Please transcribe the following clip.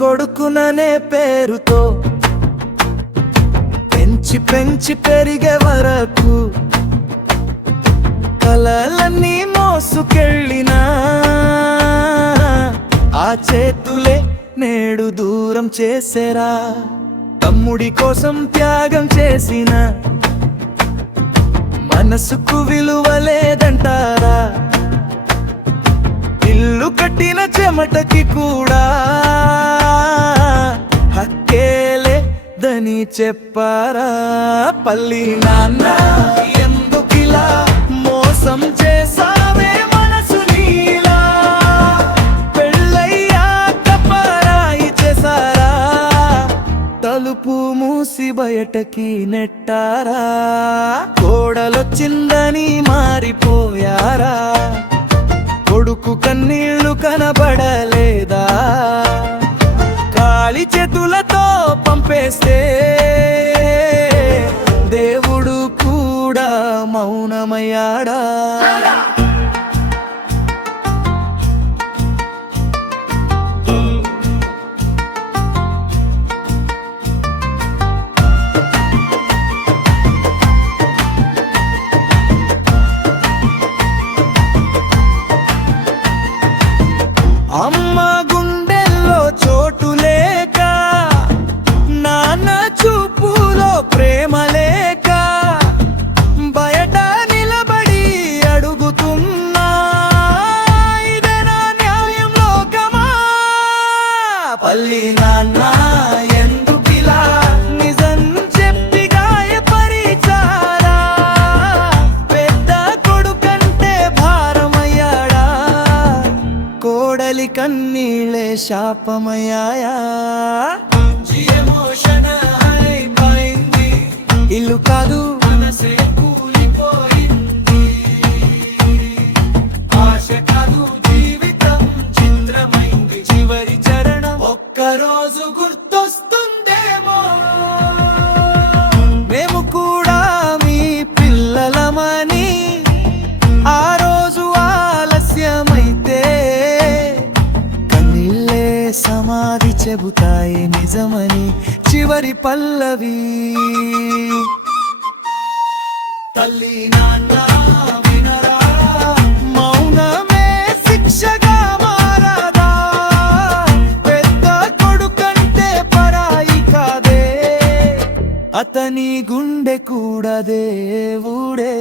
కొడుకుననే పేరుతో పెంచి పెంచి పెరిగే వరకు కలలన్నీ మోసుకెళ్ళినా ఆ చేతులే నేడు దూరం చేసేరా. తమ్ముడి కోసం త్యాగం చేసిన మనసుకు విలువ లేదంటారా. ఇల్లు కట్టిన చెమటకి కూడా హక్కేలేదని చెప్పారా. పల్లి నాన్న ఎందుకిలా మోసం చేసావే మనసు నీలా. పెళ్ళయ్యాక పరాయి చేసారా, తలుపు మూసి బయటకి నెట్టారా. కోడలొచ్చిందని మారిపోయారా, కొడుకు కన్నీళ్లు కనబడలేదా. ఖాళీ చేతులతో పంపేస్తే దేవుడు కూడా మౌనమయ్యాడా. అమ్మ గుండెల్లో చోటు లేక, నాన్న చూపులో ప్రేమ లేక, బయట నిలబడి అడుగుతున్నా ఇదేనా న్యాయం లోకమా. పల్లి నాన్న ఎందుకిలా నిజం చెప్పి గాయపరిచారా. పెద్ద కొడుకంటే భారమయ్యాడా, కోడలి కన్నీళ్ళే శాపమయ్యాయా. ఇల్లు కాదు మనసే కూలిపోయింది, ఆశ కాదు జీవితం చిత్రమైంది. చివరి చరణం ఒక్కరోజు గుర్తొస్తుందేమో, మేము కూడా మీ పిల్లలమని. ఆ రోజు ఆలస్యమైతే కన్నీళ్ళే సమాధి చెబుతాయి నిజమని. చివరి పల్లవి తల్లి నాన్న వినరా, మౌనమే శిక్షగా మారదా. పెద్ద కొడుకంటే పరాయి కాదే, అతని గుండె కూడా దేవుడే.